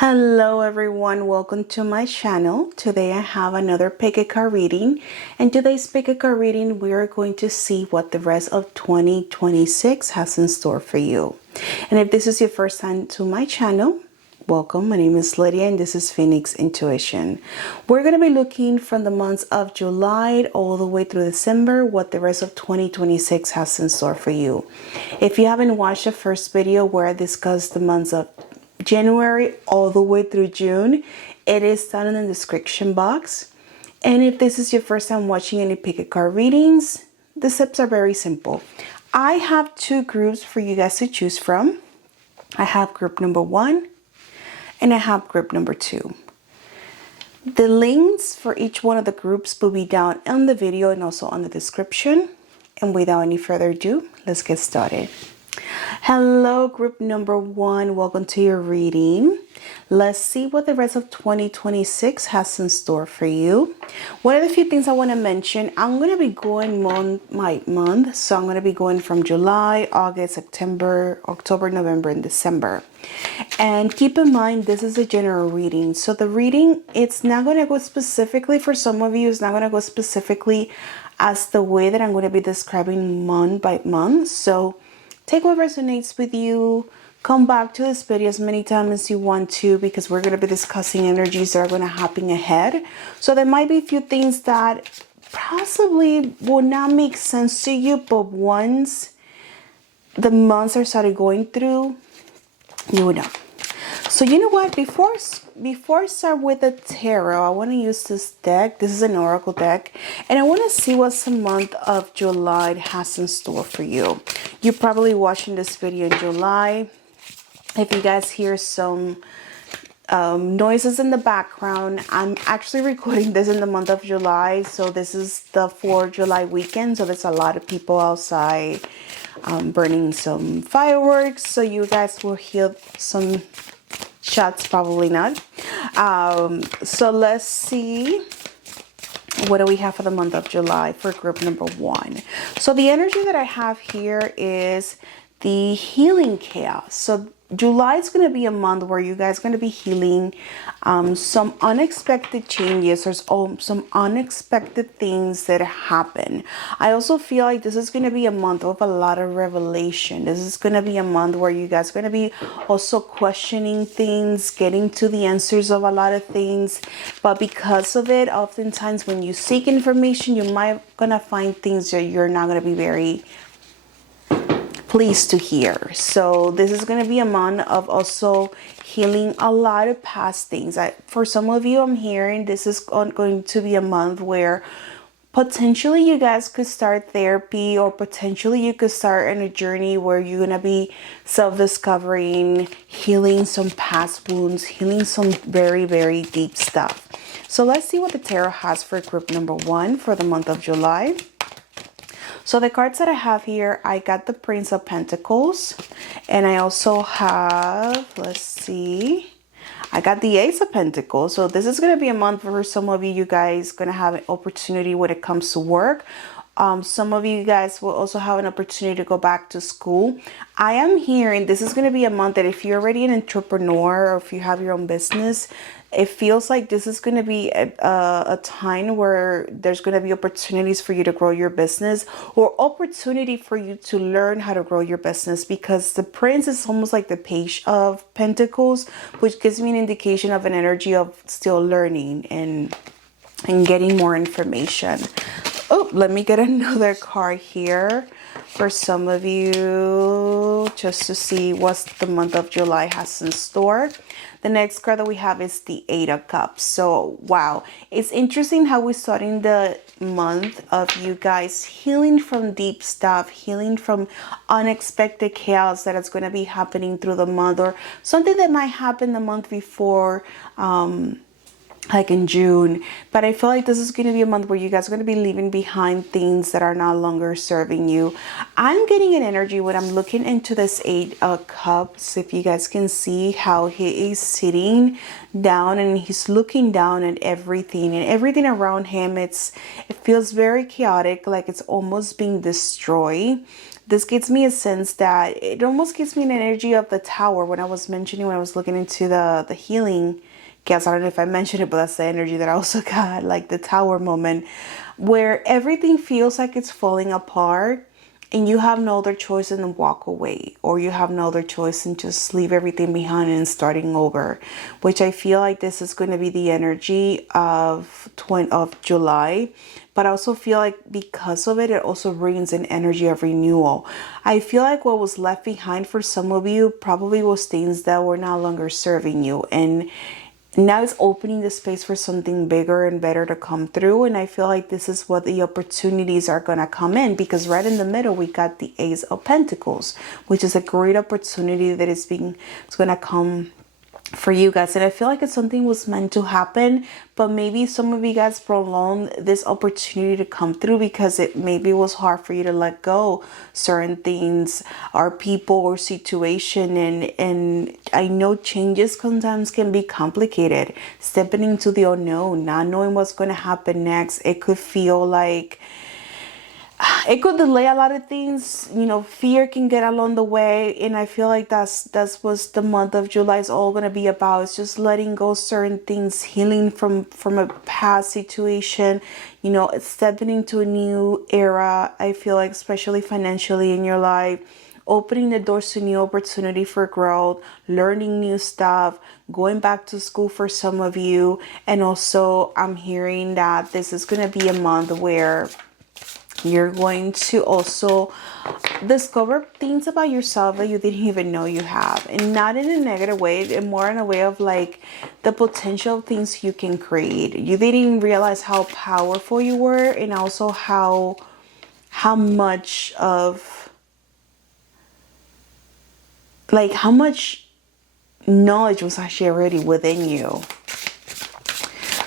Hello everyone, welcome to my channel. Today I have another pick a card reading, and today's pick a card reading we are going to see what the rest of 2026 has in store for you. And if this is your first time to my channel, welcome. My name is Lydia and this is Phoenix Intuition. We're going to be looking from the months of July all the way through December what the rest of 2026 has in store for you. If you haven't watched the first video where I discussed the months of January all the way through June, it is down in the description box. And if this is your first time watching any pick a card readings, the steps are very simple. I have two groups for you guys to choose from. I have group number 1 and I have group number 2. The links for each one of the groups will be down in the video and also on the description. And without any further ado, let's get started. Hello, group number 1. Welcome to your reading. Let's see what the rest of 2026 has in store for you. One of the few things I want to mention, I'm going to be going month by month. So I'm going to be going from July, August, September, October, November, and December. And keep in mind, this is a general reading. So the reading, it's not going to go specifically for some of you. It's not going to go specifically as the way that I'm going to be describing month by month. So take what resonates with you. Come back to this video as many times as you want to, because we're going to be discussing energies that are going to happen ahead. So there might be a few things that possibly will not make sense to you, but once the months are started going through, you will know. So you know what, before I start with the tarot, I want to use this deck. This is an oracle deck, and I want to see what the month of July has in store for you. You're probably watching this video in July. If you guys hear some noises in the background, I'm actually recording this in the month of July. So this is the 4th of July weekend. So there's a lot of people outside burning some fireworks. So you guys will hear some shots, probably not. So let's see. What do we have for the month of July for group number 1? So the energy that I have here is the healing chaos. So July is going to be a month where you guys are going to be healing some unexpected changes or some unexpected things that happen. I also feel like this is going to be a month of a lot of revelation. This is going to be a month where you guys are going to be also questioning things, getting to the answers of a lot of things. But because of it, oftentimes when you seek information, you might going to find things that you're not going to be very pleased to hear. So this is going to be a month of also healing a lot of past things. For some of you, I'm hearing this is going to be a month where potentially you guys could start therapy, or potentially you could start on a journey where you're going to be self-discovering, healing some past wounds, healing some very, very deep stuff. So let's see what the tarot has for group number 1 for the month of July. So the cards that I have here, I got the Prince of Pentacles, and I also have, let's see, I got the Ace of Pentacles. So this is going to be a month for some of you. You guys going to have an opportunity when it comes to work. Some of you guys will also have an opportunity to go back to school. I am hearing this is going to be a month that if you're already an entrepreneur or if you have your own business, it feels like this is going to be a time where there's going to be opportunities for you to grow your business, or opportunity for you to learn how to grow your business, because the Prince is almost like the Page of Pentacles, which gives me an indication of an energy of still learning and getting more information. Oh, let me get another card here for some of you, just to see what the month of July has in store. The next card that we have is the 8 of Cups. So, wow. It's interesting how we're starting the month of you guys healing from deep stuff, healing from unexpected chaos that is going to be happening through the month, or something that might happen the month before, like in June. But I feel like this is going to be a month where you guys are going to be leaving behind things that are no longer serving you. I'm getting an energy when I'm looking into this 8 of Cups. If you guys can see how he is sitting down and he's looking down at everything, and everything around him, it feels very chaotic, like it's almost being destroyed. this gives me a sense that it almost gives me an energy of the tower when I was mentioning, when I was looking into the healing. Guess I don't know if I mentioned it, but that's the energy that I also got, like the tower moment, where everything feels like it's falling apart and you have no other choice than to walk away, or you have no other choice than just leave everything behind and starting over, which I feel like this is going to be the energy of July. But I also feel like because of it, it also brings an energy of renewal. I feel like what was left behind for some of you probably was things that were no longer serving you, and now it's opening the space for something bigger and better to come through. And I feel like this is what the opportunities are going to come in, because right in the middle we got the Ace of Pentacles, which is a great opportunity that it's going to come for you guys. And I feel like it's something was meant to happen, but maybe some of you guys prolonged this opportunity to come through because it maybe was hard for you to let go certain things or people or situation. And I know changes sometimes can be complicated. Stepping into the unknown, not knowing what's going to happen next, it could feel like it could delay a lot of things. Fear can get along the way, and I feel like that's what the month of July is all gonna be about. It's just letting go certain things, healing from a past situation, stepping into a new era. I feel like, especially financially in your life, opening the doors to new opportunity for growth, learning new stuff, going back to school for some of you. And also I'm hearing that this is gonna be a month where you're going to also discover things about yourself that you didn't even know you have, and not in a negative way, and more in a way of like the potential things you can create. You didn't realize how powerful you were, and also how much of how much knowledge was actually already within you.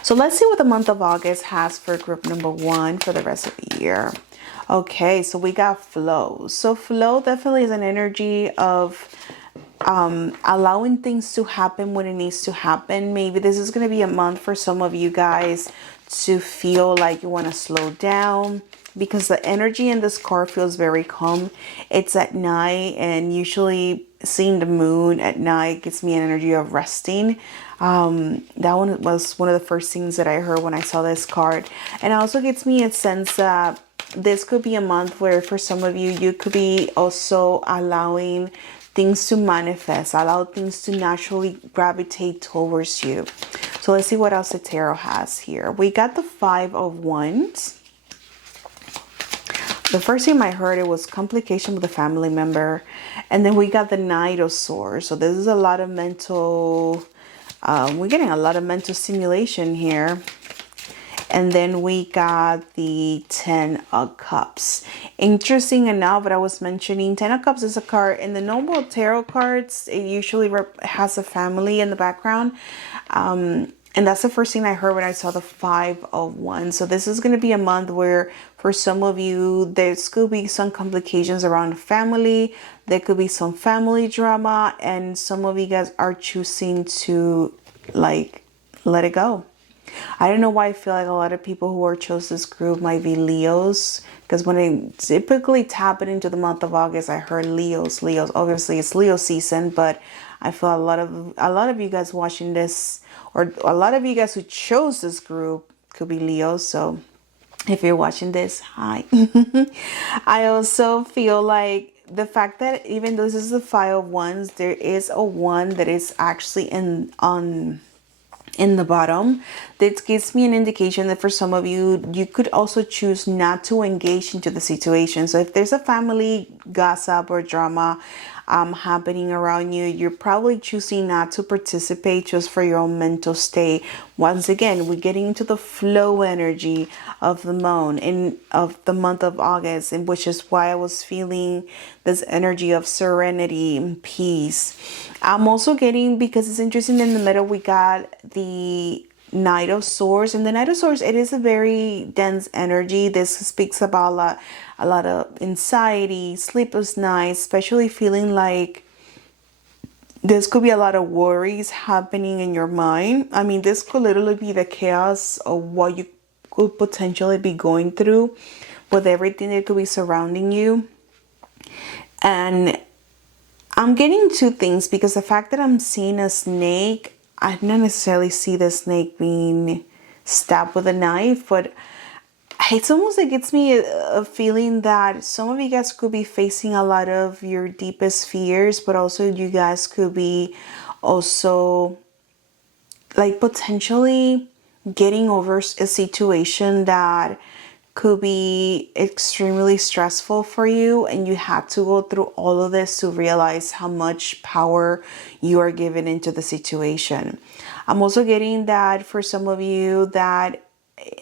So let's see what the month of August has for group number 1 for the rest of the year. Okay, so we got flow. So flow definitely is an energy of allowing things to happen when it needs to happen. Maybe this is going to be a month for some of you guys to feel like you want to slow down, because the energy in this card feels very calm. It's at night, and usually seeing the moon at night gives me an energy of resting. That one was one of the first things that I heard when I saw this card. And it also gives me a sense that this could be a month where for some of you, you could be also allowing things to manifest, allow things to naturally gravitate towards you. So let's see what else the tarot has here. We got the 5 of Wands. The first thing I heard, it was complication with a family member. And then we got the Knight of Swords. So this is a lot of mental, we're getting a lot of mental stimulation here. And then we got the 10 of Cups. Interesting enough, what I was mentioning, 10 of Cups is a card in the normal tarot cards. It usually has a family in the background. And that's the first thing I heard when I saw the 5 of Wands. So this is going to be a month where for some of you, there could be some complications around family. There could be some family drama. And some of you guys are choosing to let it go. I don't know why I feel like a lot of people who are chose this group might be Leos, because when I typically tap it into the month of August, I heard Leos. Obviously it's Leo season, but I feel a lot of you guys watching this, or a lot of you guys who chose this group, could be Leos. So if you're watching this, hi. I also feel like the fact that even though this is the 5 of Wands, there is a 1 that is actually in the bottom. That gives me an indication that for some of you, you could also choose not to engage into the situation. So if there's a family gossip or drama happening around you, you're probably choosing not to participate just for your own mental state. Once again, we're getting into the flow energy of the moon and of the month of August, and which is why I was feeling this energy of serenity and peace. I'm also getting, because it's interesting, in the middle we got the Knight of Swords, and the Knight of Swords, it is a very dense energy. This speaks about a lot of anxiety, sleepless nights, especially feeling like this could be a lot of worries happening in your mind. I mean, this could literally be the chaos of what you could potentially be going through with everything that could be surrounding you. And I'm getting two things, because the fact that I'm seeing a snake, I don't necessarily see the snake being stabbed with a knife, but it's almost like it's me a feeling that some of you guys could be facing a lot of your deepest fears, but also you guys could be also like potentially getting over a situation that could be extremely stressful for you, and you had to go through all of this to realize how much power you are giving into the situation. I'm also getting that for some of you that,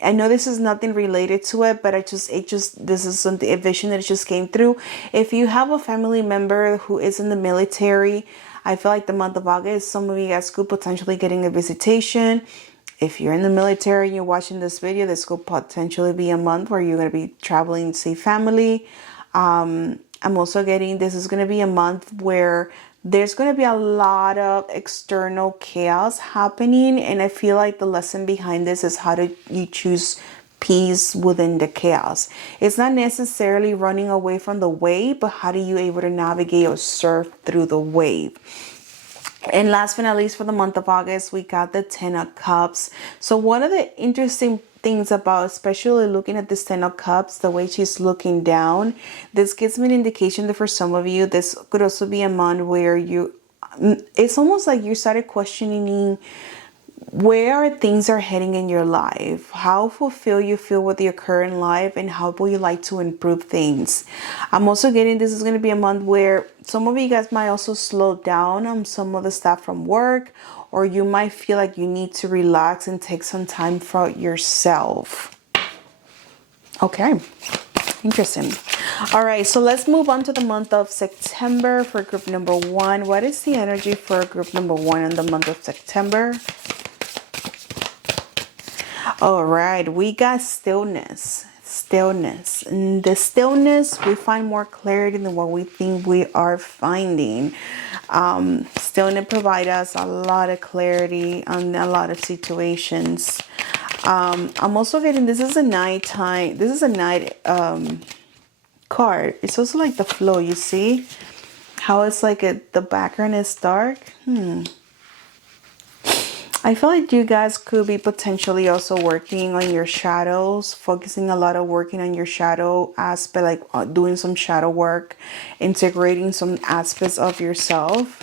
I know this is nothing related to it, but this is something, a vision that just came through. If you have a family member who is in the military, I feel like the month of August, some of you guys could potentially getting a visitation. If you're in the military and you're watching this video, this could potentially be a month where you're going to be traveling to see family. I'm also getting, this is going to be a month where there's going to be a lot of external chaos happening. And I feel like the lesson behind this is how do you choose peace within the chaos. It's not necessarily running away from the wave, but how do you able to navigate or surf through the wave? And last but not least, for the month of August, we got the Ten of Cups. So one of the interesting things about, especially looking at this Ten of Cups, the way she's looking down, this gives me an indication that for some of you, this could also be a month where it's almost like you started questioning where things are heading in your life, how fulfilled you feel with your current life, and how will you like to improve things. I'm also getting this is going to be a month where some of you guys might also slow down on some of the stuff from work, or you might feel like you need to relax and take some time for yourself. Okay, interesting. All right, so let's move on to the month of September for group number 1. What is the energy for group number 1 in the month of September? All right, we got stillness. In the stillness, we find more clarity than what we think we are finding. Stillness provides us a lot of clarity on a lot of situations. I'm also getting, this is a night card. It's also like the flow, you see how it's like the background is dark. I feel like you guys could be potentially also working on your shadows, focusing a lot of working on your shadow aspect, like doing some shadow work, integrating some aspects of yourself.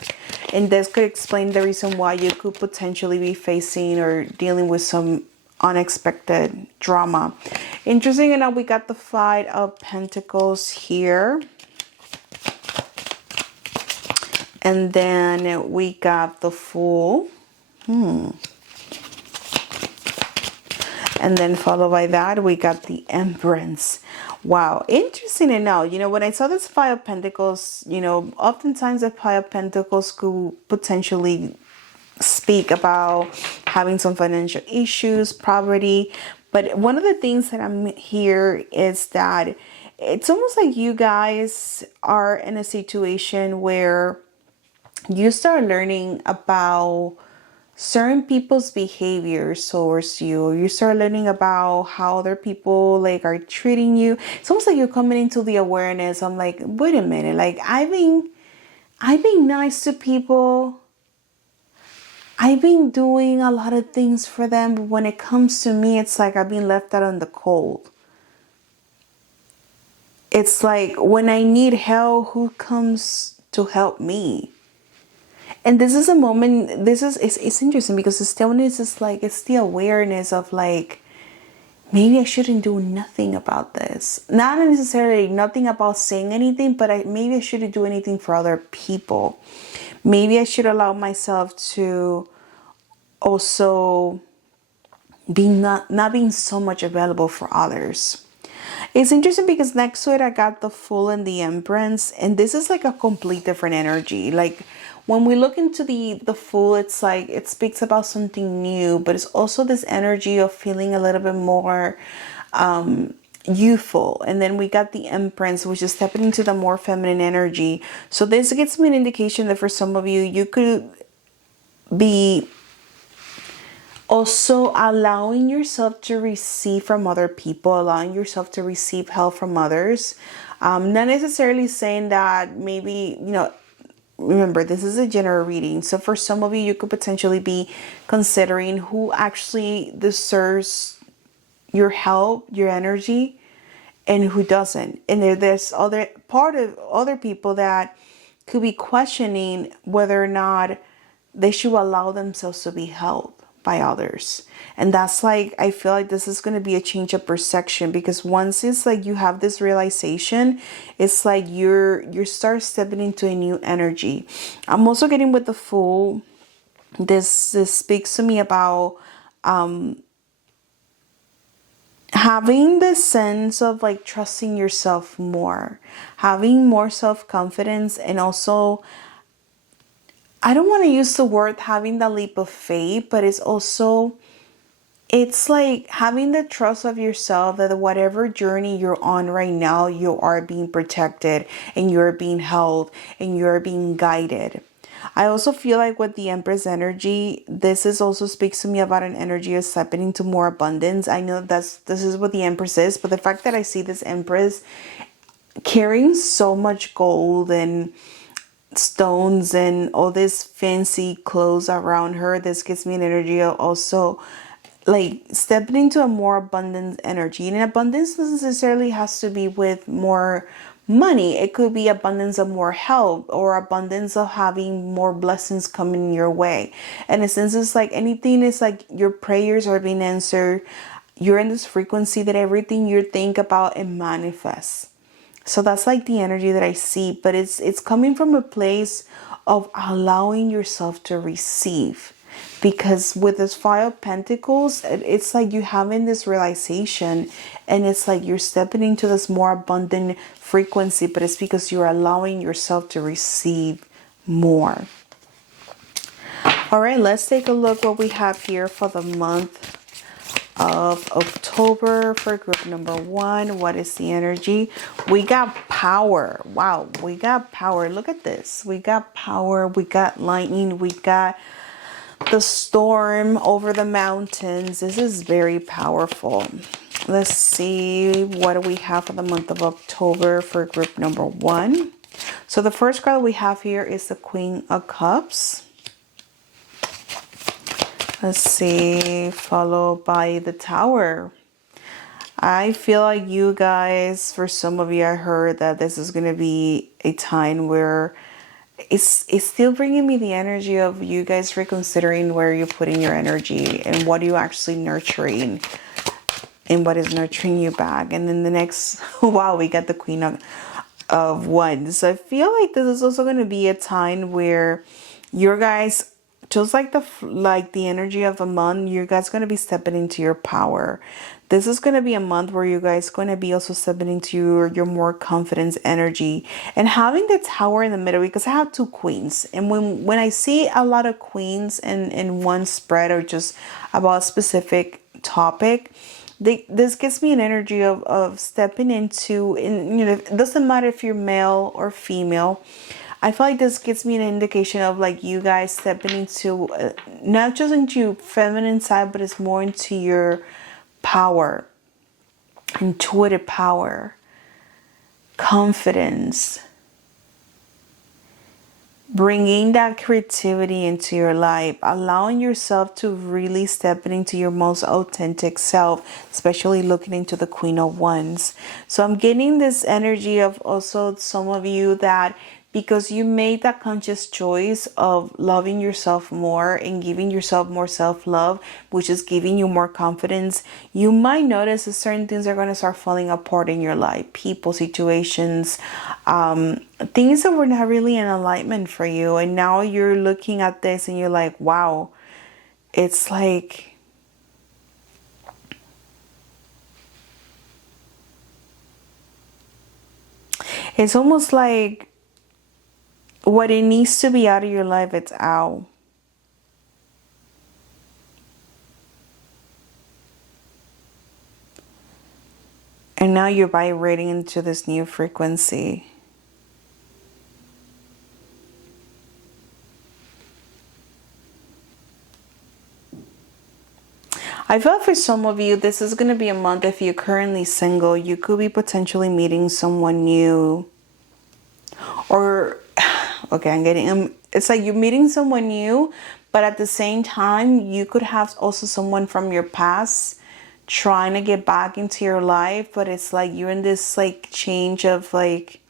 And this could explain the reason why you could potentially be facing or dealing with some unexpected drama. Interesting enough, we got the Five of Pentacles here. And then we got the Fool. And then followed by that, we got the Empress. Wow, interesting enough. You know, when I saw this Five of Pentacles, you know, oftentimes the Five of Pentacles could potentially speak about having some financial issues, poverty. But one of the things that I'm here is that it's almost like you guys are in a situation where you start learning about certain people's behaviors towards you. You start learning about how other people like are treating you. It's almost like you're coming into the awareness. I'm like, wait a minute, like I've been nice to people. I've been doing a lot of things for them, but when it comes to me, it's like I've been left out in the cold. It's like when I need help, who comes to help me? And this is a moment, it's interesting because the stillness is like, it's the awareness of like, maybe I shouldn't do nothing about this. Not necessarily nothing about saying anything, but maybe I shouldn't do anything for other people. Maybe I should allow myself to also be not being so much available for others. It's interesting because next to it, I got the Fool and the Empress, and this is like a complete different energy. Like when we look into the Fool, it's like it speaks about something new, but it's also this energy of feeling a little bit more youthful. And then we got the Empress, which is stepping into the more feminine energy. So this gives me an indication that for some of you, you could be Also, allowing yourself to receive from other people, allowing yourself to receive help from others. Not necessarily saying that maybe, remember, this is a general reading. So for some of you, you could potentially be considering who actually deserves your help, your energy, and who doesn't. And there's other part of other people that could be questioning whether or not they should allow themselves to be helped by others. And that's like, I feel like this is going to be a change of perception, because once it's like you have this realization, it's like you start stepping into a new energy. I'm also getting with the Fool. This speaks to me about having this sense of like trusting yourself more, having more self-confidence, and also, I don't want to use the word having the leap of faith, but it's like having the trust of yourself that whatever journey you're on right now, you are being protected and you're being held and you're being guided. I also feel like with the Empress energy, this is also speaks to me about an energy of stepping into more abundance. I know this is what the Empress is, but the fact that I see this Empress carrying so much gold and stones and all this fancy clothes around her, this gives me an energy of also like stepping into a more abundant energy. And abundance doesn't necessarily has to be with more money. It could be abundance of more help or abundance of having more blessings coming your way. And in a sense, it's like anything is like your prayers are being answered. You're in this frequency that everything you think about, it manifests. So that's like the energy that I see, but it's coming from a place of allowing yourself to receive. Because with this Five of Pentacles, it's like you having this realization, and it's like you're stepping into this more abundant frequency, but it's because you're allowing yourself to receive more. All right, let's take a look what we have here for the month of October for group number 1. What is the energy? We got power. Wow, we got power. Look at this. We got power. We got lightning. We got the storm over the mountains. This is very powerful. Let's see what do we have for the month of October for group number 1. So the first card we have here is the Queen of Cups. Let's see, followed by the Tower. I feel like you guys, for some of you, I heard that this is going to be a time where it's still bringing me the energy of you guys reconsidering where you're putting your energy and what you're actually nurturing and what is nurturing you back. And then the next, wow, we got the Queen of Wands. So I feel like this is also going to be a time where your guys, just like the energy of a month, you guys going to be stepping into your power. This is going to be a month where you guys going to be also stepping into your more confidence energy and having the Tower in the middle, because I have 2 queens. And when I see a lot of queens in one spread or just about a specific topic, this gives me an energy of stepping into, it doesn't matter if you're male or female. I feel like this gives me an indication of like you guys stepping into not just into your feminine side, but it's more into your power, intuitive power, confidence, bringing that creativity into your life, allowing yourself to really step into your most authentic self, especially looking into the Queen of Wands. So I'm getting this energy of also some of you that because you made that conscious choice of loving yourself more and giving yourself more self-love, which is giving you more confidence, you might notice that certain things are going to start falling apart in your life. People, situations, things that were not really in alignment for you. And now you're looking at this and you're like, wow, it's like, it's almost like what it needs to be out of your life, it's out. And now you're vibrating into this new frequency. I feel for some of you, this is going to be a month. If you're currently single, you could be potentially meeting someone new. Or, okay, I'm getting, it's like you're meeting someone new, but at the same time, you could have also someone from your past trying to get back into your life. But it's like you're in this like change of like,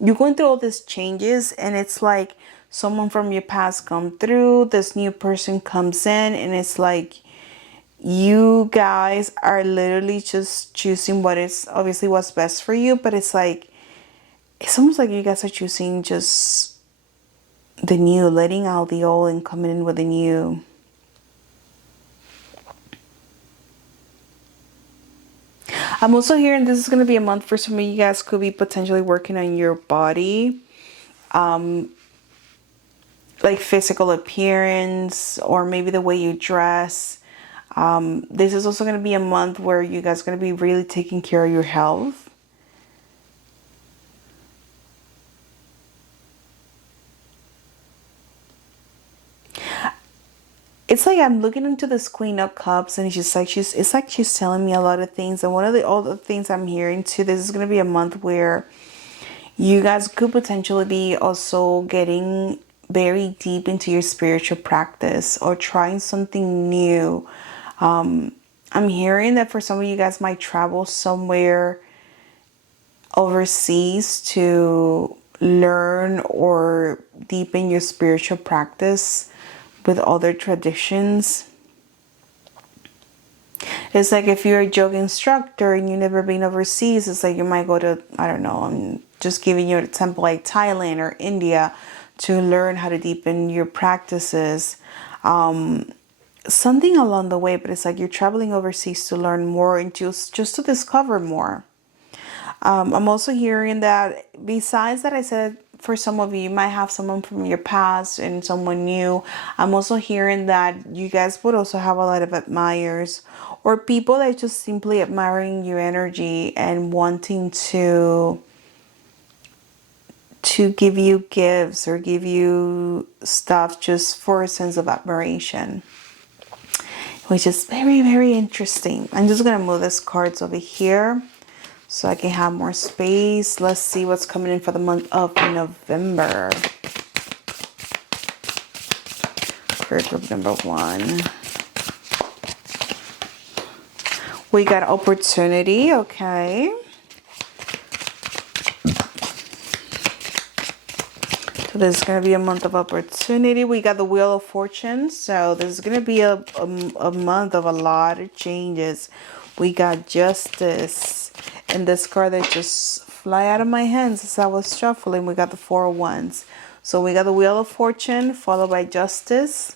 you're going through all these changes, and it's like someone from your past come through, this new person comes in, and it's like you guys are literally just choosing what is obviously what's best for you. But it's like it's almost like you guys are choosing just the new, letting out the old and coming in with the new. I'm also hearing this is going to be a month for some of you guys could be potentially working on your body, like physical appearance, or maybe the way you dress. This is also going to be a month where you guys are going to be really taking care of your health. It's like I'm looking into this Queen of Cups, and it's just like she's telling me a lot of things. And one of the all the things I'm hearing too, this is going to be a month where you guys could potentially be also getting very deep into your spiritual practice or trying something new. I'm hearing that for some of you guys might travel somewhere overseas to learn or deepen your spiritual practice with other traditions. It's like if you're a yoga instructor and you've never been overseas, it's like you might go to, I don't know, I'm just giving you an example, like Thailand or India, to learn how to deepen your practices. Something along the way, but it's like you're traveling overseas to learn more and just to discover more. I'm also hearing that besides that, I said for some of you, you might have someone from your past and someone new. I'm also hearing that you guys would also have a lot of admirers or people that just simply admiring your energy and wanting to give you gifts or give you stuff just for a sense of admiration, which is very, very interesting. I'm just going to move these cards over here so I can have more space. Let's see what's coming in for the month of November. For group number 1. We got opportunity, okay. So this is going to be a month of opportunity. We got the Wheel of Fortune. So this is going to be a month of a lot of changes. We got Justice. And this card that just fly out of my hands as I was shuffling, we got the Four of Wands. So we got the Wheel of Fortune, followed by Justice,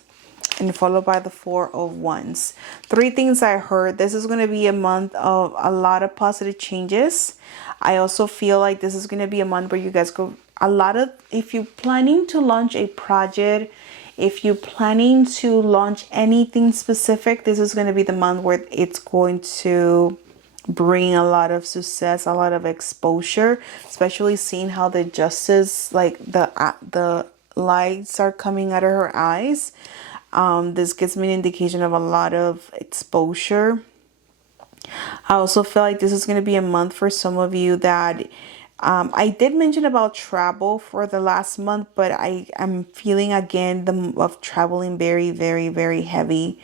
and followed by the Four of Wands. 3 things I heard. This is going to be a month of a lot of positive changes. I also feel like this is going to be a month where you guys go a lot of, if you're planning to launch a project, if you're planning to launch anything specific, this is going to be the month where it's going to bring a lot of success, a lot of exposure, especially seeing how the Justice, like the lights are coming out of her eyes. This gives me an indication of a lot of exposure. I also feel like this is going to be a month for some of you that I did mention about travel for the last month, but I am feeling again of traveling very, very, very heavy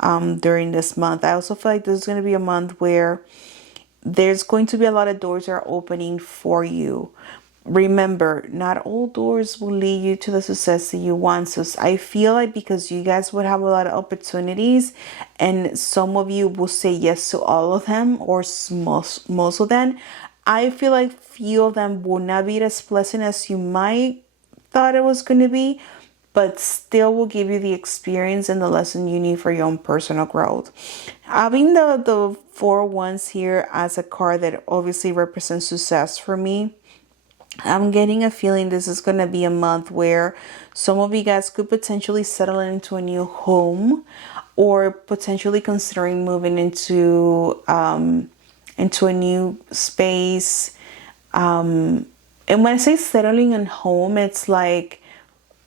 during this month. I also feel like this is going to be a month where there's going to be a lot of doors that are opening for you. Remember, not all doors will lead you to the success that you want. So I feel like because you guys would have a lot of opportunities and some of you will say yes to all of them or most of them, I feel like few of them will not be as pleasant as you might thought it was going to be, but still will give you the experience and the lesson you need for your own personal growth. Having the Four Wands here as a card that obviously represents success for me, I'm getting a feeling this is going to be a month where some of you guys could potentially settle into a new home or potentially considering moving into a new space. And when I say settling in home, it's like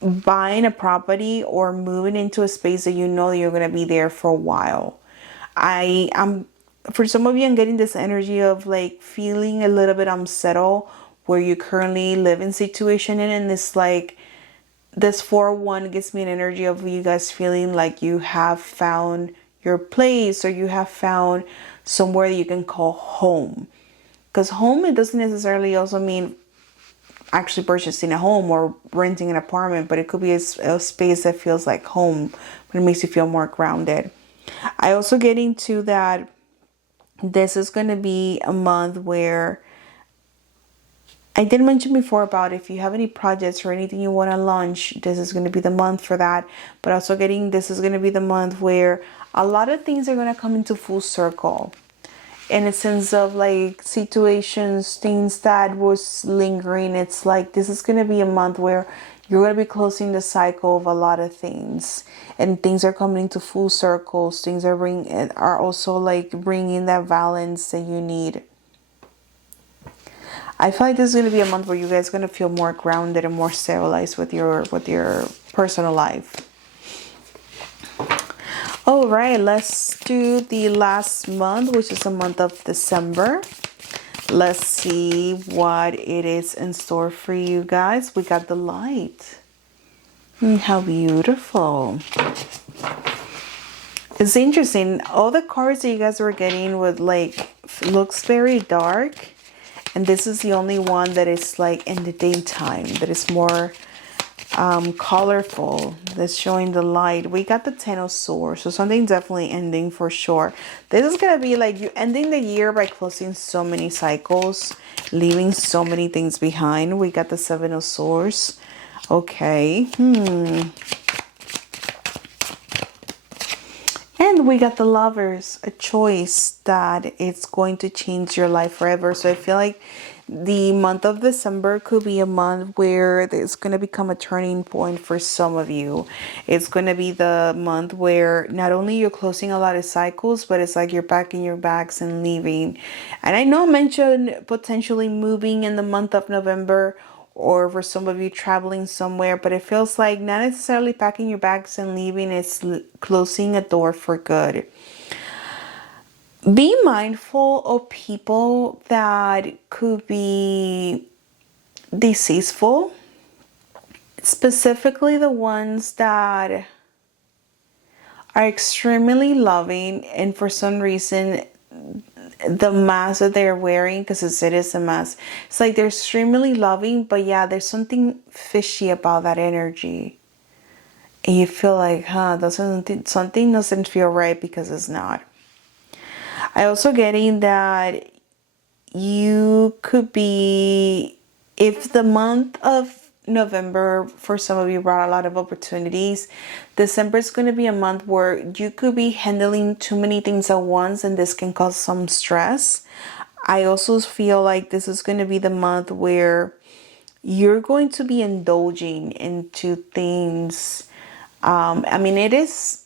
buying a property or moving into a space that you know that you're going to be there for a while. I'm for some of you, I'm getting this energy of like feeling a little bit unsettled where you currently live in situation in, and it's like this 4-1 gives me an energy of you guys feeling like you have found your place, or you have found somewhere that you can call home. Because home, it doesn't necessarily also mean actually purchasing a home or renting an apartment, but it could be a space that feels like home, but it makes you feel more grounded. I also get into that this is going to be a month where I did mention before about if you have any projects or anything you want to launch, this is going to be the month for that. But also getting this is going to be the month where a lot of things are going to come into full circle, in a sense of like situations, things that was lingering. It's like this is going to be a month where you're going to be closing the cycle of a lot of things, and things are coming into full circles. Things are also like bringing that balance that you need. I feel like this is going to be a month where you guys are going to feel more grounded and more stabilized with your personal life. All right, let's do the last month, which is the month of December. Let's see what it is in store for you guys. We got the light. How beautiful. It's interesting. All the cards that you guys were getting with like looks very dark. And this is the only one that is like in the daytime, that is more colorful, that's showing the light. We got the 10 of Swords, so something definitely ending for sure. This is gonna be like you ending the year by closing so many cycles, leaving so many things behind. We got the 7 of Swords. Okay. And we got the Lovers, a choice that it's going to change your life forever. So I feel like the month of December could be a month where it's going to become a turning point for some of you. It's going to be the month where not only you're closing a lot of cycles, but it's like you're packing your bags and leaving. And I know I mentioned potentially moving in the month of November, or for some of you traveling somewhere, but it feels like not necessarily packing your bags and leaving, it's closing a door for good. Be mindful of people that could be deceitful, specifically the ones that are extremely loving, and for some reason the mask that they're wearing, because it is a mask, it's like they're extremely loving, but yeah, there's something fishy about that energy, and you feel like something doesn't feel right, because it's not. I also getting that you could be, if the month of November for some of you brought a lot of opportunities, December is going to be a month where you could be handling too many things at once, and this can cause some stress. I also feel like this is going to be the month where you're going to be indulging into things. I mean, it is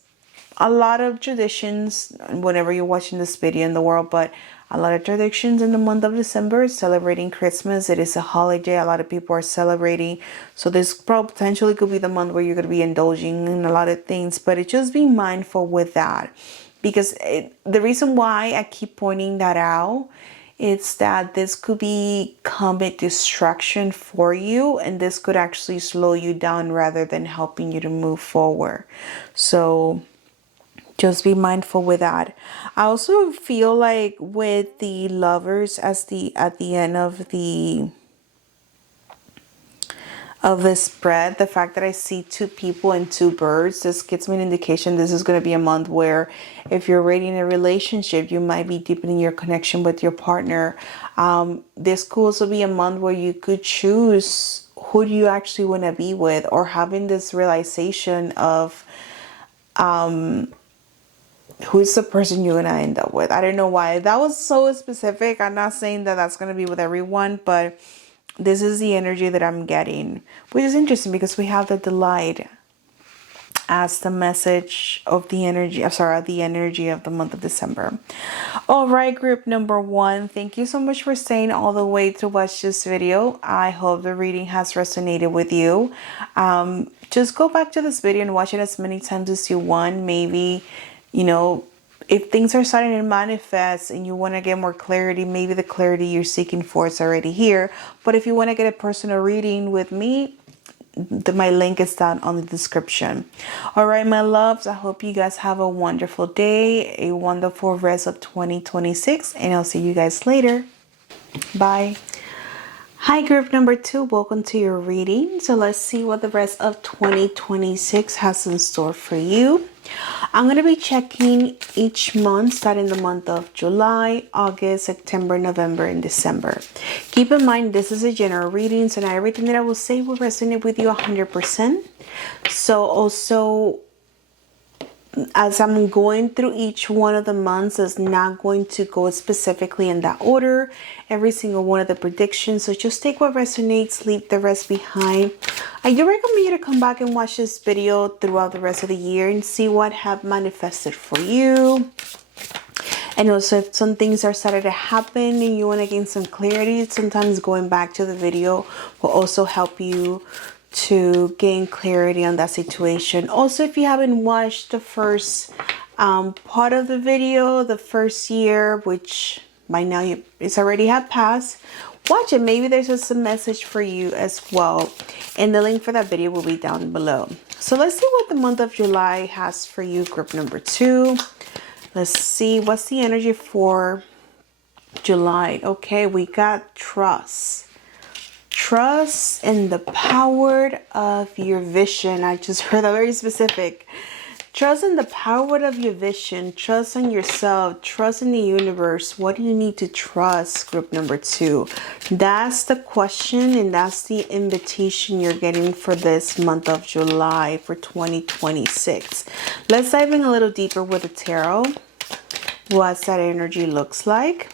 a lot of traditions whenever you're watching this video in the world, but a lot of traditions in the month of December, celebrating Christmas. It is a holiday. A lot of people are celebrating. So this potentially could be the month where you're going to be indulging in a lot of things, but it just be mindful with that, because the reason why I keep pointing that out, it's that this could become a distraction for you, and this could actually slow you down rather than helping you to move forward. So just be mindful with that. I also feel like with the Lovers, at the end of the spread, the fact that I see 2 people and 2 birds, this gives me an indication this is going to be a month where if you're already in a relationship, you might be deepening your connection with your partner. This could also be a month where you could choose who do you actually want to be with, or having this realization of who's the person you're going to end up with. I don't know why that was so specific. I'm not saying that that's going to be with everyone, but this is the energy that I'm getting, which is interesting because we have the delight as the message of the energy, the energy of the month of December. All right, group number 1, thank you so much for staying all the way to watch this video. I hope the reading has resonated with you. Just go back to this video and watch it as many times as you want. Maybe, if things are starting to manifest and you want to get more clarity, maybe the clarity you're seeking for is already here. But if you want to get a personal reading with me, my link is down on the description. All right, my loves, I hope you guys have a wonderful day, a wonderful rest of 2026, and I'll see you guys later. Bye. Hi, group number 2. Welcome to your reading. So let's see what the rest of 2026 has in store for you. I'm going to be checking each month, starting the month of July, August, September, November, and December. Keep in mind, this is a general reading, so not everything that I will say will resonate with you 100%. So also, as I'm going through each one of the months, it's not going to go specifically in that order, every single one of the predictions. So just take what resonates, leave the rest behind. I do recommend you to come back and watch this video throughout the rest of the year and see what have manifested for you. And also, if some things are starting to happen and you want to gain some clarity, sometimes going back to the video will also help you to gain clarity on that situation. Also, if you haven't watched the first part of the video, the first year, which by now it's already have passed, watch it. Maybe there's just a message for you as well, and the link for that video will be down below. So let's see what the month of July has for you, group number 2. Let's see what's the energy for July. Okay, we got trust. Trust in the power of your vision. I just heard that very specific. Trust in the power of your vision. Trust in yourself. Trust in the universe. What do you need to trust, group number 2? That's the question, and that's the invitation you're getting for this month of July for 2026. Let's dive in a little deeper with the tarot. What that energy looks like.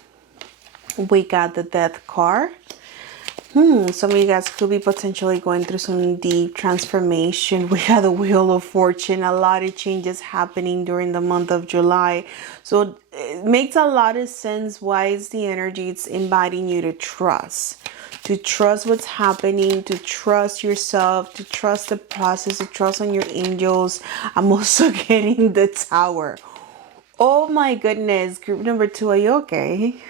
We got the Death card. Some of you guys could be potentially going through some deep transformation. We have the Wheel of Fortune. A lot of changes happening during the month of July. So it makes a lot of sense why it's the energy. It's inviting you to trust. To trust what's happening, to trust yourself, to trust the process, to trust on your angels. I'm also getting the Tower. Oh my goodness. Group number 2, are you okay?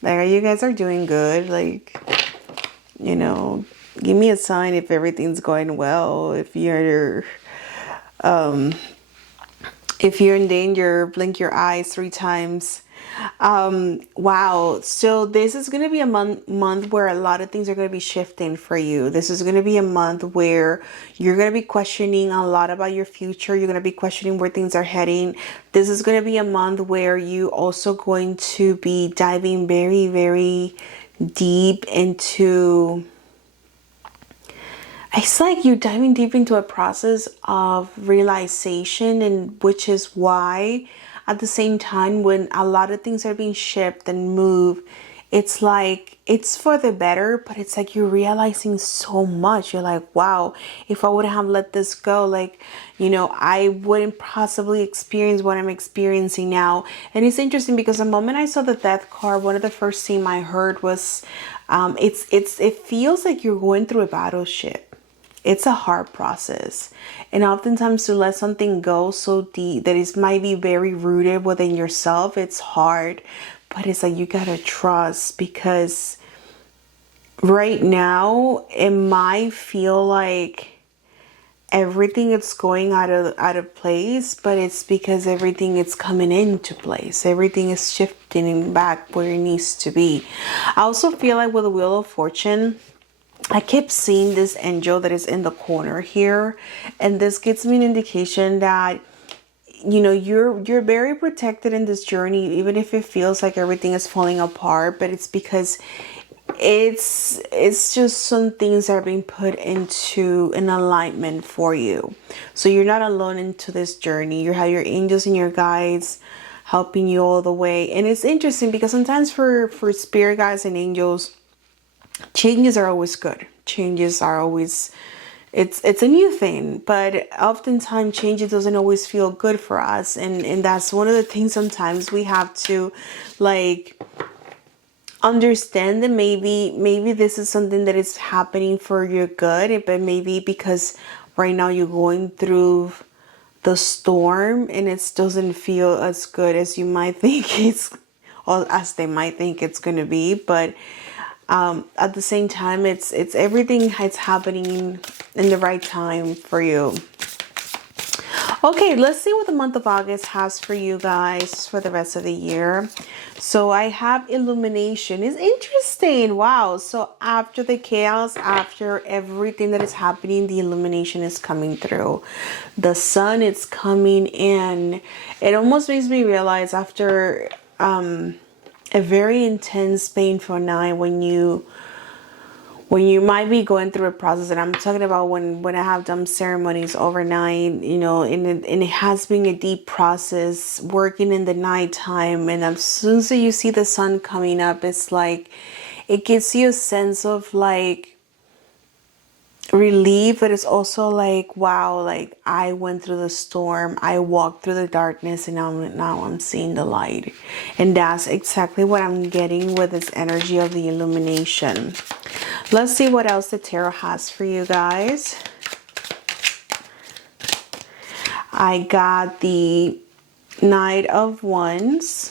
Like, you guys are doing good. Like, you know, give me a sign if everything's going well. If you're in danger, blink your eyes 3 times. Wow. So this is going to be a month where a lot of things are going to be shifting for you. This is going to be a month where you're going to be questioning a lot about your future. You're going to be questioning where things are heading. This is going to be a month where you also going to be diving very, very deep into, it's like you're diving deep into a process of realization, and which is why at the same time when a lot of things are being shifted and moved, it's like it's for the better, but it's like you're realizing so much. You're like, wow, if I wouldn't have let this go, like, you know, I wouldn't possibly experience what I'm experiencing now. And it's interesting because the moment I saw the Death card, one of the first things I heard was it feels like you're going through a battleship. It's a hard process, and oftentimes to let something go so deep that it might be very rooted within yourself, it's hard. But it's like you gotta trust, because right now it might feel like everything is going out of place, but it's because everything is coming into place. Everything is shifting back where it needs to be. I also feel like with the Wheel of Fortune, I kept seeing this angel that is in the corner here, and this gives me an indication that, you know, you're very protected in this journey, even if it feels like everything is falling apart. But it's because it's just some things that are being put into an alignment for you. So you're not alone into this journey. You have your angels and your guides helping you all the way. And it's interesting because sometimes for spirit guides and angels, changes are always good. Changes are always, it's a new thing, but oftentimes changes doesn't always feel good for us. And that's one of the things sometimes we have to like understand that maybe this is something that is happening for your good, but maybe because right now you're going through the storm, and it doesn't feel as good as you might think it's, or as they might think it's going to be. But at the same time, it's everything that's happening in the right time for you. Okay, let's see what the month of August has for you guys for the rest of the year. So I have illumination. It's interesting. Wow. So after the chaos, after everything that is happening, the illumination is coming through. The sun is coming in. It almost makes me realize after a very intense, painful night, when you might be going through a process, and I'm talking about when I have done ceremonies overnight, you know, and it has been a deep process, working in the nighttime, and as soon as you see the sun coming up, it's like, it gives you a sense of like relief, but it's also like, wow, like I went through the storm, I walked through the darkness, and now I'm seeing the light. And that's exactly what I'm getting with this energy of the illumination. Let's see what else the tarot has for you guys. I got the Knight of Wands,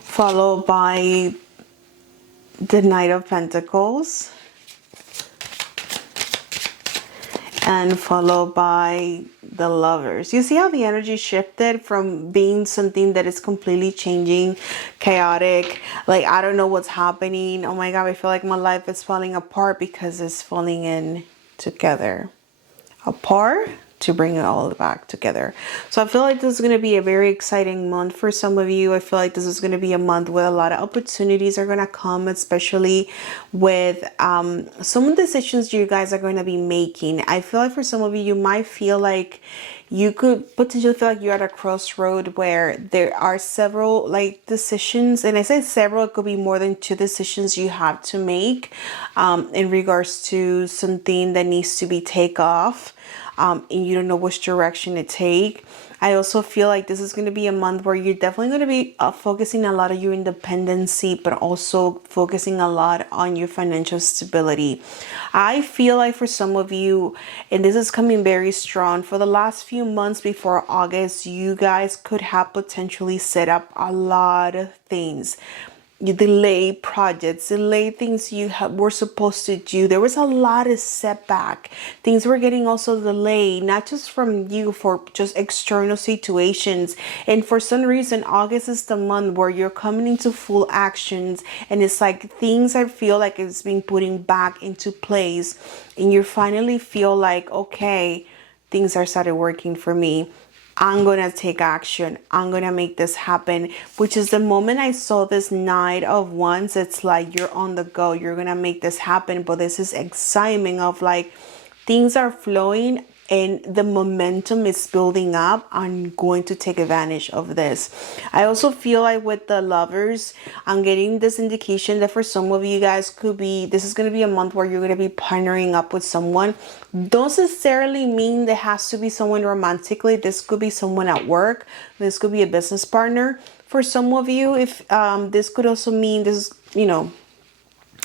followed by the Knight of Pentacles, and followed by the Lovers. You see how the energy shifted from being something that is completely changing, chaotic, like I don't know what's happening, oh my god, I feel like my life is falling apart, because it's falling in together, apart to bring it all back together. So I feel like this is going to be a very exciting month for some of you. I feel like this is going to be a month where a lot of opportunities are going to come, especially with some decisions you guys are going to be making. I feel like for some of you, you might feel like you could potentially feel like you're at a crossroad where there are several like decisions, and I say several, it could be more than 2 decisions you have to make in regards to something that needs to be take off. And you don't know which direction to take. I also feel like this is going to be a month where you're definitely going to be focusing a lot on your independency, but also focusing a lot on your financial stability. I feel like for some of you, and this is coming very strong, for the last few months before August, you guys could have potentially set up a lot of things. You delay projects, delay things you were supposed to do. There was a lot of setback. Things were getting also delayed, not just from you, for just external situations. And for some reason, August is the month where you're coming into full actions, and it's like things I feel like it's being putting back into place, and you finally feel like, okay, things are started working for me. I'm going to take action. I'm going to make this happen, which is the moment I saw this Knight of Wands. It's like you're on the go. You're going to make this happen. But this is excitement of like things are flowing and the momentum is building up. I'm going to take advantage of this. I also feel like with the Lovers, I'm getting this indication that for some of you guys could be, this is going to be a month where you're going to be partnering up with someone. Don't necessarily mean there has to be someone romantically. This could be someone at work. This could be a business partner. For some of you, if this could also mean this is, you know,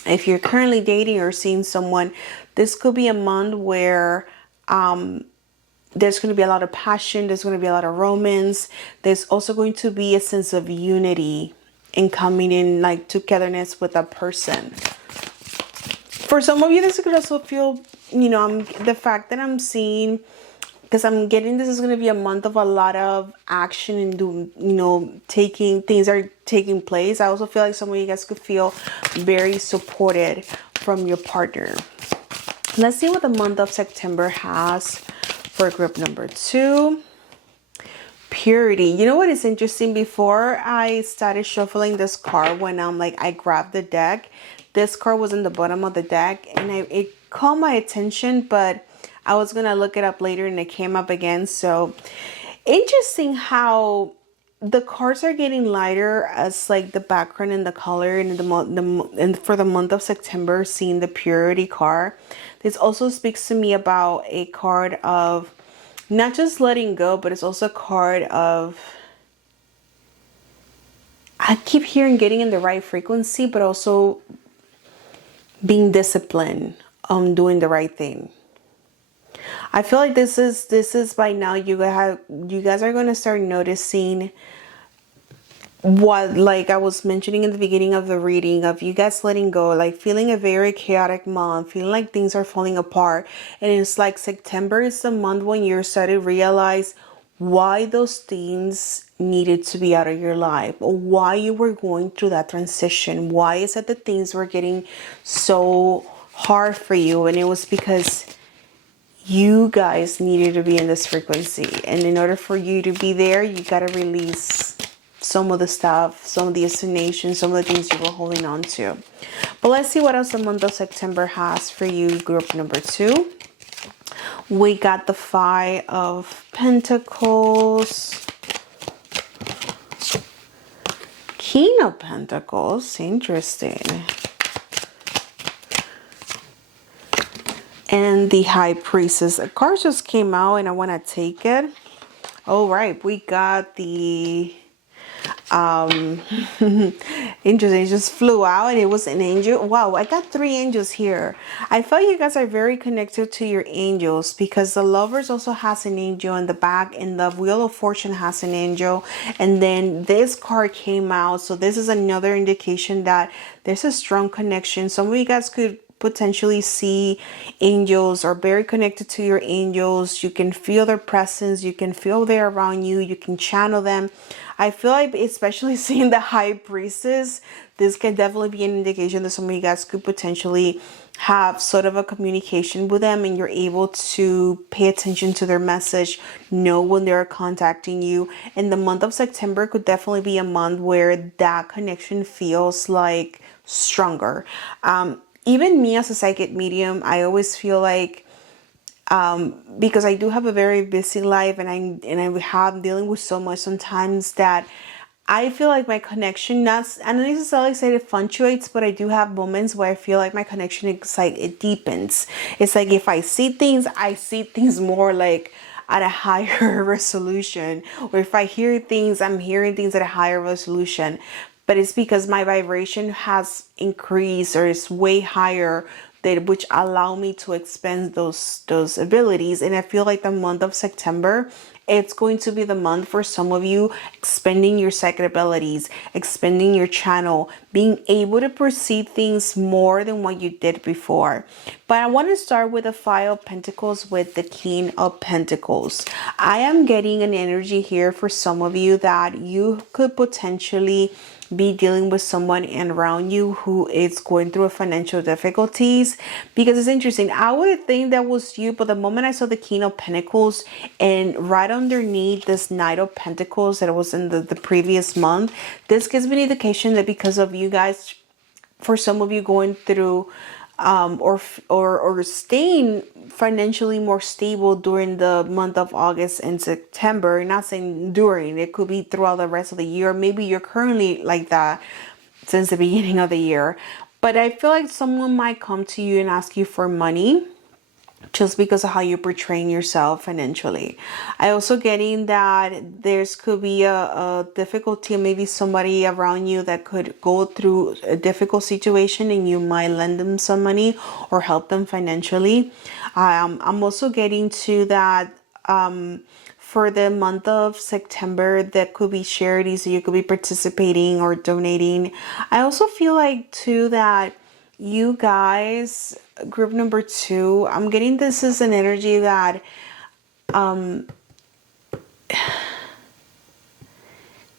if you're currently dating or seeing someone, this could be a month where there's going to be a lot of passion. There's going to be a lot of romance. There's also going to be a sense of unity and coming in like togetherness with a person. For some of you, this could also feel, you know, the fact that I'm seeing, because I'm getting this is going to be a month of a lot of action and things are taking place. I also feel like some of you guys could feel very supported from your partner. Let's see what the month of September has for group number 2. Purity. You know what is interesting? Before I started shuffling this card, when I grabbed the deck, this card was in the bottom of the deck, and it caught my attention, but I was gonna look it up later and it came up again. So interesting how the cards are getting lighter as like the background and the color, and and for the month of September, seeing the Purity card. This also speaks to me about a card of not just letting go, but it's also a card of, I keep hearing getting in the right frequency, but also being disciplined on doing the right thing. I feel like this is by now you guys are going to start noticing what, like I was mentioning in the beginning of the reading, of you guys letting go, like feeling a very chaotic month, feeling like things are falling apart. And it's like September is the month when you're starting to realize why those things needed to be out of your life, or why you were going through that transition. Why is it that things were getting so hard for you? And it was because you guys needed to be in this frequency, and in order for you to be there, you got to release some of the stuff, some of the assignations, some of the things you were holding on to. But let's see what else the month of September has for you, group number 2. We got the Five of Pentacles, King of Pentacles, interesting, and the High Priestess. A card just came out and I want to take it. All right, we got the interesting, it just flew out and it was an angel. Wow, I got 3 angels here. I felt you guys are very connected to your angels, because the Lovers also has an angel in the back, and the Wheel of Fortune has an angel, and then this card came out. So this is another indication that there's a strong connection. Some of you guys could potentially see angels, or very connected to your angels. You can feel their presence, you can feel they're around you, you can channel them. I feel like, especially seeing the High Priestess, this can definitely be an indication that some of you guys could potentially have sort of a communication with them, and you're able to pay attention to their message, know when they're contacting you. And the month of September could definitely be a month where that connection feels like stronger. Even me as a psychic medium, I always feel like, because I do have a very busy life, and I have dealing with so much sometimes, that I feel like my connection, I don't necessarily say it fluctuates, but I do have moments where I feel like my connection is like it deepens. It's like if I see things, I see things more like at a higher resolution, or if I hear things, I'm hearing things at a higher resolution. But it's because my vibration has increased, or is way higher, that which allow me to expand those abilities. And I feel like the month of September, it's going to be the month for some of you expanding your psychic abilities, expanding your channel, being able to perceive things more than what you did before. But I want to start with the Five of Pentacles with the King of Pentacles. I am getting an energy here for some of you that you could potentially be dealing with someone around you who is going through financial difficulties, because it's interesting. I would think that was you, but the moment I saw the King of Pentacles and right underneath this Knight of Pentacles that was in the previous month, this gives me an indication that because of you guys, for some of you going through or staying financially more stable during the month of August and September. Not saying during, it could be throughout the rest of the year. Maybe you're currently like that since the beginning of the year. But I feel like someone might come to you and ask you for money, just because of how you're portraying yourself financially. I also getting that there's could be a difficulty, maybe somebody around you that could go through a difficult situation, and you might lend them some money or help them financially. I'm also getting to that for the month of September, that could be charities that you could be participating or donating. I also feel like too that you guys, group number 2, I'm getting this is an energy that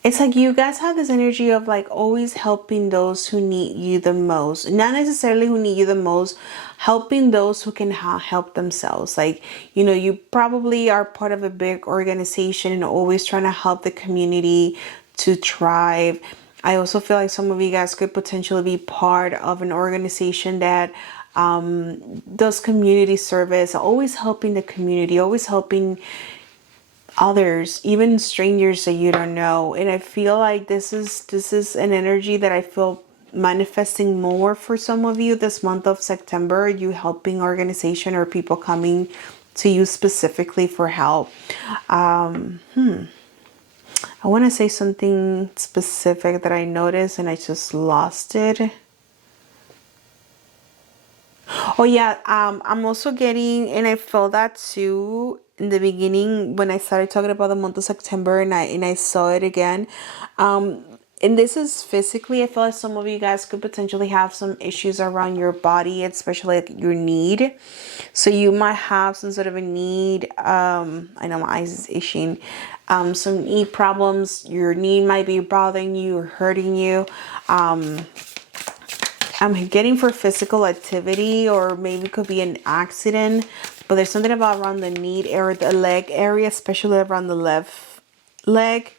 it's like you guys have this energy of like always helping those who need you the most. Not necessarily who need you the most, helping those who can help themselves. Like, you know, you probably are part of a big organization and always trying to help the community to thrive. I also feel like some of you guys could potentially be part of an organization that does community service, always helping the community, always helping others, even strangers that you don't know. And I feel like this is an energy that I feel manifesting more for some of you this month of September. You helping organization or people coming to you specifically for help. I want to say something specific that I noticed and I just lost it. Oh yeah, I'm also getting, and I felt that too in the beginning when I started talking about the month of September, and I saw it again. Um, and this is physically, I feel like some of you guys could potentially have some issues around your body, especially like your need. So you might have some sort of a need. I know my eyes is itching. Some knee problems. Your knee might be bothering you or hurting you. I'm getting for physical activity, or maybe it could be an accident, but there's something about around the knee area, the leg area, especially around the left leg.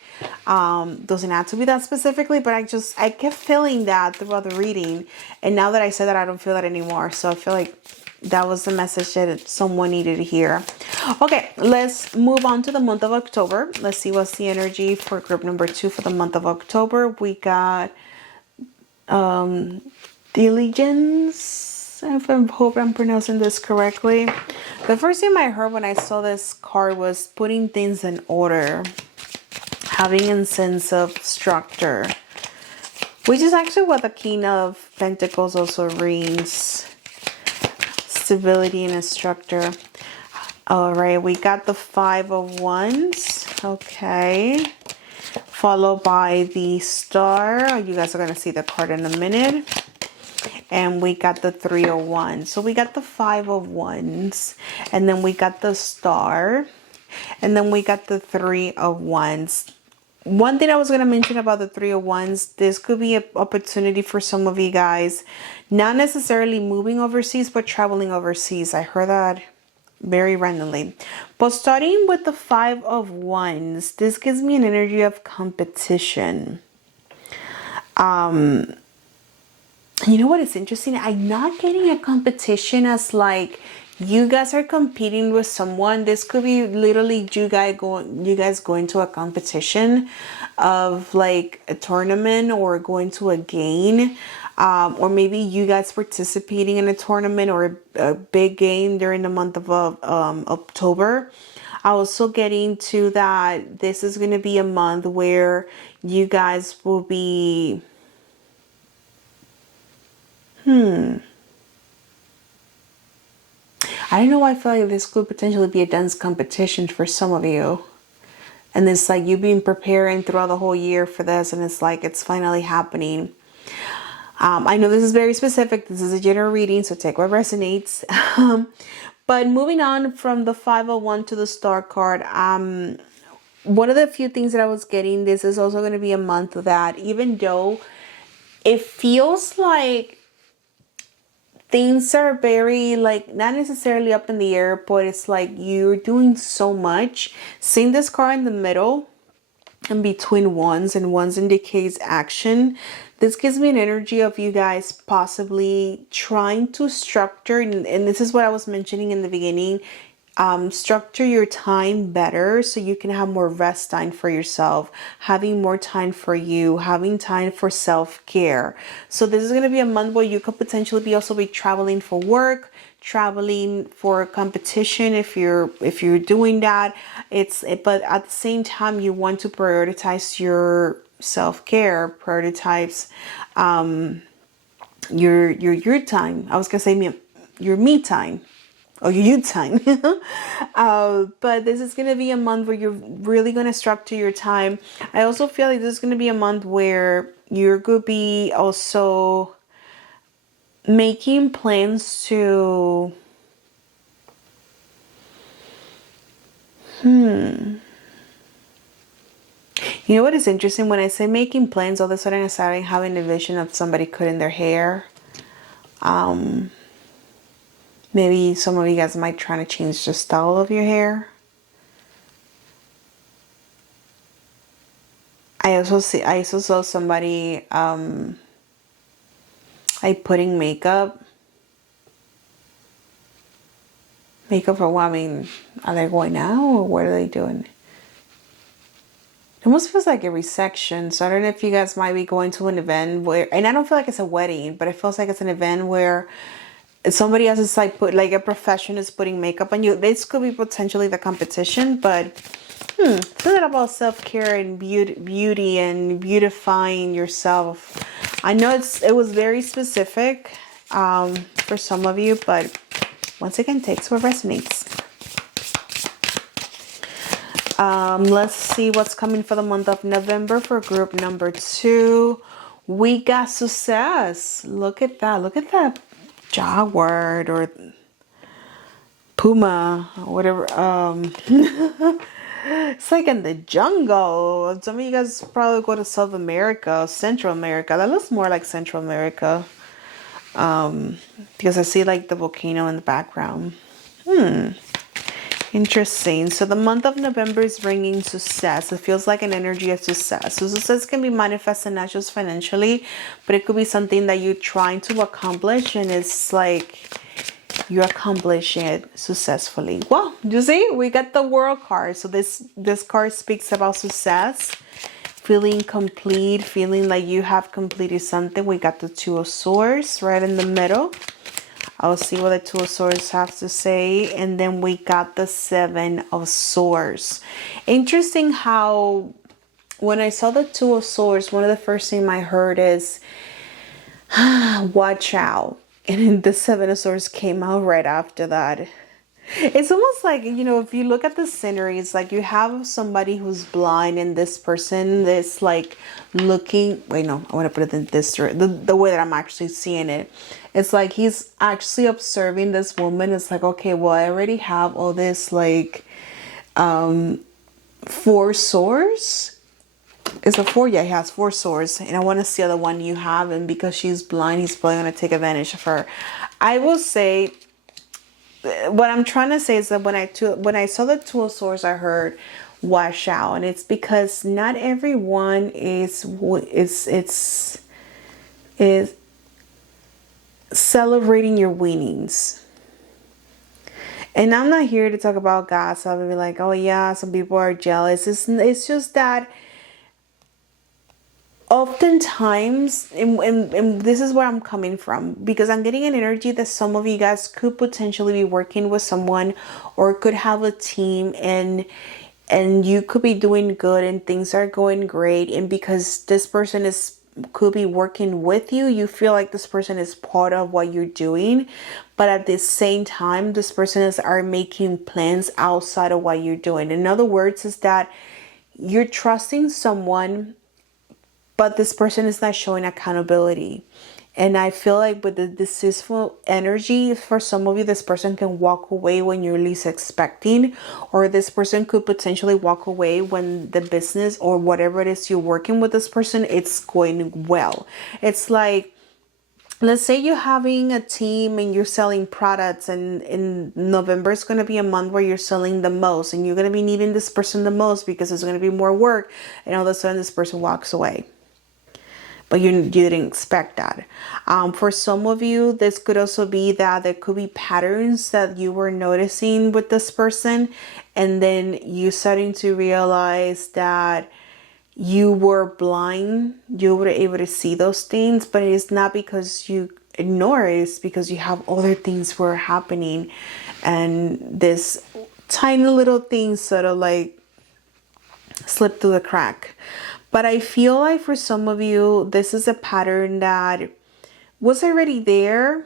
Doesn't have to be that specifically, but I kept feeling that throughout the reading, and now that I said that, I don't feel that anymore. So I feel like that was the message that someone needed to hear. Okay, let's move on to the month of October. Let's see what's the energy for group number 2 for the month of October. We got diligence. I hope I'm pronouncing this correctly. The first thing I heard when I saw this card was putting things in order, having a sense of structure, which is actually what the King of Pentacles also reads. Stability and a structure. All right, we got the Five of Wands. Okay. Followed by the Star. You guys are going to see the card in a minute. And we got the Three of Wands. So we got the Five of Wands. And then we got the Star. And then we got the Three of Wands. One thing I was going to mention about the Three of Wands, this could be an opportunity for some of you guys, not necessarily moving overseas, but traveling overseas. I heard that very randomly. But starting with the Five of Wands, this gives me an energy of competition. You know what is interesting? I'm not getting a competition as like you guys are competing with someone. This could be literally you guys going to a competition of like a tournament or going to a game. Or maybe you guys participating in a tournament or a big game during the month of October. I also getting to that this is going to be a month where you guys will be I don't know why I feel like this could potentially be a dance competition for some of you. And it's like you've been preparing throughout the whole year for this, and it's like it's finally happening. I know this is very specific. This is a general reading, so take what resonates. But moving on from the 501 to the Star card, one of the few things that I was getting, this is also going to be a month that even though it feels like things are very like not necessarily up in the air, but it's like you're doing so much. Seeing this card in the middle and between wands, and wands indicates action. This gives me an energy of you guys possibly trying to structure, and this is what I was mentioning in the beginning, structure your time better so you can have more rest time for yourself, having more time for you, having time for self-care. So this is going to be a month where you could potentially be traveling for work, traveling for competition if you're doing that. But at the same time you want to prioritize your self-care, prioritize your time. I was gonna say your me time. Oh, your you time. But this is going to be a month where you're really going to structure your time. I also feel like this is going to be a month where you're going to be also making plans to... You know what is interesting? When I say making plans, all of a sudden I started having a vision of somebody cutting their hair. Maybe some of you guys might try to change the style of your hair. I also saw somebody like putting makeup for what? I mean, are they going now or what are they doing? It almost feels like a resection. So I don't know if you guys might be going to an event where, and I don't feel like it's a wedding, but it feels like it's an event where somebody else is like a profession is putting makeup on you. This could be potentially the competition, but something about self-care and beauty and beautifying yourself. I know it was very specific, for some of you, but once again, takes what resonates. Let's see what's coming for the month of November for group number 2. We got success. Look at that. Look at that jaguar or puma or whatever. It's like in the jungle. Some of you guys probably go to South America, Central America. That looks more like Central America. Because I see like the volcano in the background. Interesting. So the month of November is bringing success. It feels like an energy of success. So success can be manifested not just financially, but it could be something that you're trying to accomplish, and it's like you accomplish it successfully. Well, you see, we got the World card. So this card speaks about success, feeling complete, feeling like you have completed something. We got the Two of Swords right in the middle. I'll see what the Two of Swords have to say. And then we got the Seven of Swords. Interesting how when I saw the Two of Swords, one of the first things I heard is, watch out. And then the Seven of Swords came out right after that. It's almost like, you know, if you look at the scenery, it's like you have somebody who's blind and this person is like looking, wait, no, I want to put it in this, the way that I'm actually seeing it. It's like he's actually observing this woman. It's like, okay, well, I already have all this like 4 swords. It's a 4, yeah, he has 4 swords. And I want to see the other one you have. And because she's blind, he's probably going to take advantage of her. I will say, what I'm trying to say is that when I saw the Two of Swords, I heard watch out, and it's because not everyone is celebrating your winnings. And I'm not here to talk about gossip and be like, oh yeah, some people are jealous. It's just that oftentimes, and this is where I'm coming from, because I'm getting an energy that some of you guys could potentially be working with someone or could have a team, and you could be doing good and things are going great, and because this person could be working with you, you feel like this person is part of what you're doing, but at the same time this person are making plans outside of what you're doing. In other words, is that you're trusting someone, but this person is not showing accountability. And I feel like with the deceitful energy, for some of you, this person can walk away when you're least expecting, or this person could potentially walk away when the business or whatever it is you're working with this person, it's going well. It's like, let's say you're having a team and you're selling products, and in November is going to be a month where you're selling the most and you're going to be needing this person the most because there's going to be more work, and all of a sudden this person walks away. But you didn't expect that. For some of you, this could also be that there could be patterns that you were noticing with this person, and then you starting to realize that you were blind. You were able to see those things, but it's not because you ignore it. It's because you have other things were happening, and this tiny little thing sort of like slipped through the crack. But I feel like for some of you, this is a pattern that was already there.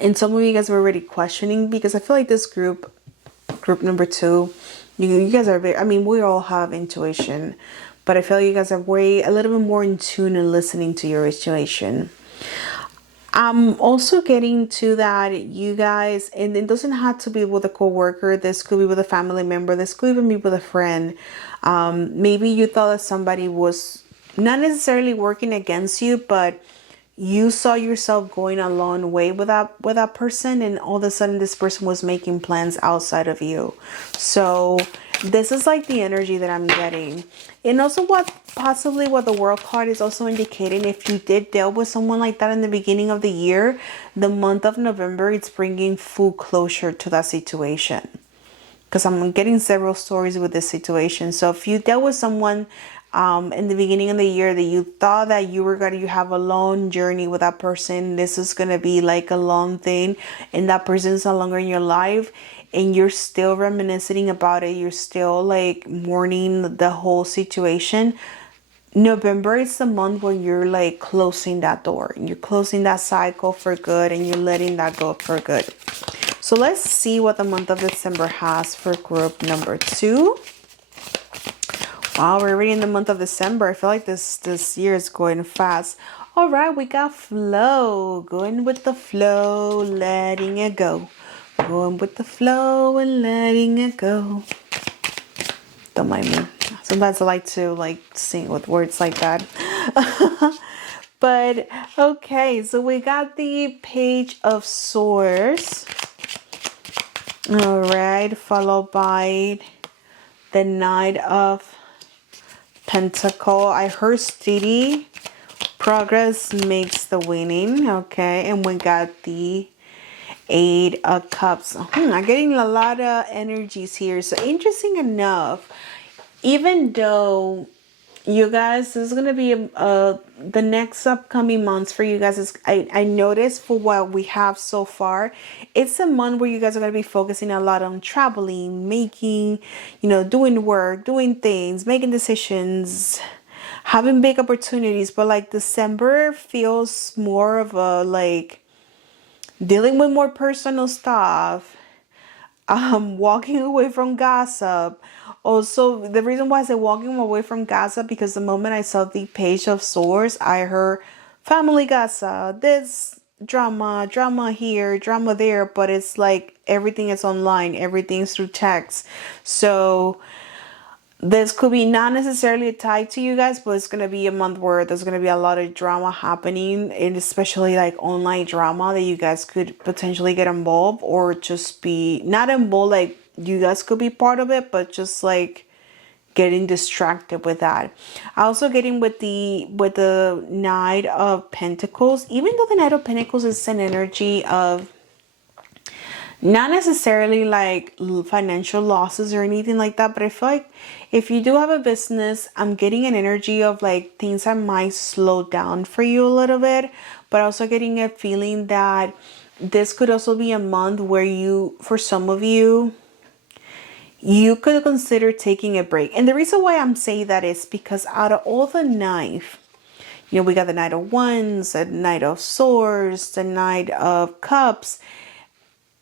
And some of you guys were already questioning, because I feel like this group number 2, you guys are very, I mean, we all have intuition, but I feel like you guys are a little bit more in tune and listening to your intuition. I'm also getting to that, you guys, and it doesn't have to be with a coworker. This could be with a family member. This could even be with a friend. Maybe you thought that somebody was not necessarily working against you, but you saw yourself going a long way with that person, and all of a sudden this person was making plans outside of you. So this is like the energy that I'm getting. And also what the World card is also indicating, if you did deal with someone like that in the beginning of the year, the month of November, it's bringing full closure to that situation. Because I'm getting several stories with this situation. So if you dealt with someone in the beginning of the year that you thought that you have a long journey with that person, this is going to be like a long thing, and that person's no longer in your life, and you're still reminiscing about it, you're still like mourning the whole situation, November is the month when you're like closing that door. You're closing that cycle for good and you're letting that go for good. So let's see what the month of December has for group number 2. Wow, we're already in the month of December. I feel like this year is going fast. All right, we got flow. Going with the flow, letting it go. Going with the flow and letting it go. Don't mind me. Sometimes I like to sing with words like that. But okay, so we got the Page of Swords. All right, followed by the Knight of Pentacle. I heard steady progress makes the winning. Okay, and we got the 8 of Cups. I'm getting a lot of energies here. So interesting enough, even though you guys, this is going to be the next upcoming months for you guys. I noticed for what we have so far, it's a month where you guys are going to be focusing a lot on traveling, making, doing work, doing things, making decisions, having big opportunities. But like December feels more of a dealing with more personal stuff, walking away from gossip. Also, the reason why I say walking away from gossip, because the moment I saw the Page of Swords, I heard family gossip, this drama here, drama there, but it's like everything is online, everything's through text. So this could be not necessarily tied to you guys, but it's going to be a month where there's going to be a lot of drama happening, and especially like online drama that you guys could potentially get involved, or just be not involved, like you guys could be part of it, but just like getting distracted with that. Also getting with the Knight of Pentacles, even though the Knight of Pentacles is an energy of not necessarily like financial losses or anything like that, but I feel like if you do have a business, I'm getting an energy of like things that might slow down for you a little bit, but also getting a feeling that this could also be a month where for some of you, you could consider taking a break. And the reason why I'm saying that is because out of all the 9, we got the Knight of Wands, the Knight of Swords, the Knight of Cups.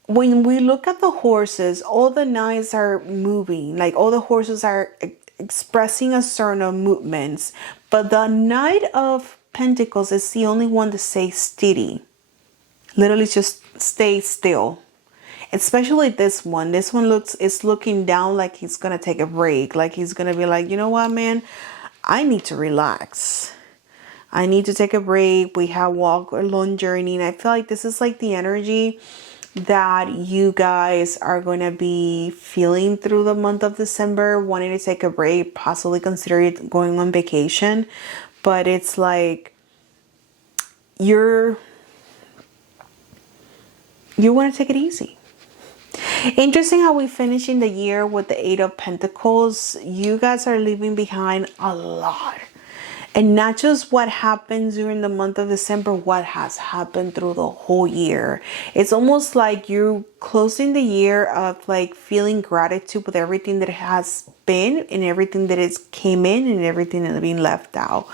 When we look at the horses, all the 9s are moving, like all the horses are expressing a certain movements, but the Knight of Pentacles is the only one to stay steady, literally just stay still. Especially this one is looking down like he's gonna take a break, like he's gonna be like, you know what, man, I need to relax, I need to take a break. We have walk a long journey, and I feel like this is like the energy that you guys are going to be feeling through the month of December, wanting to take a break, possibly consider going on vacation. But it's like you want to take it easy. Interesting how we finishing the year with the 8 of Pentacles. You guys are leaving behind a lot. And not just what happens during the month of December, what has happened through the whole year. It's almost like you're closing the year of like feeling gratitude with everything that has been, and everything that is came in, and everything that has been left out.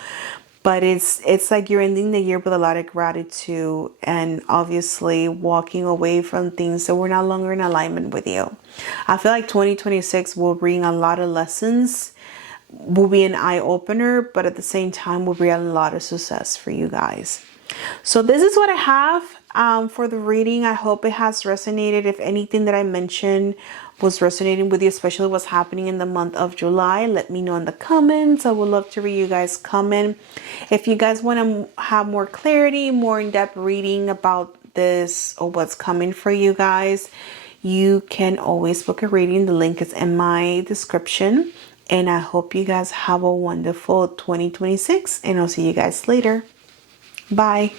But it's like you're ending the year with a lot of gratitude, and obviously walking away from things that were no longer in alignment with you. I feel like 2026 will bring a lot of lessons, will be an eye-opener, but at the same time will bring a lot of success for you guys. So this is what I have for the reading. I hope it has resonated. If anything that I mentioned was resonating with you, especially what's happening in the month of July, let me know in the comments. I would love to read you guys' comment. If you guys want to have more clarity, more in-depth reading about this or what's coming for you guys, you can always book a reading. The link is in my description. And I hope you guys have a wonderful 2026, and I'll see you guys later. Bye.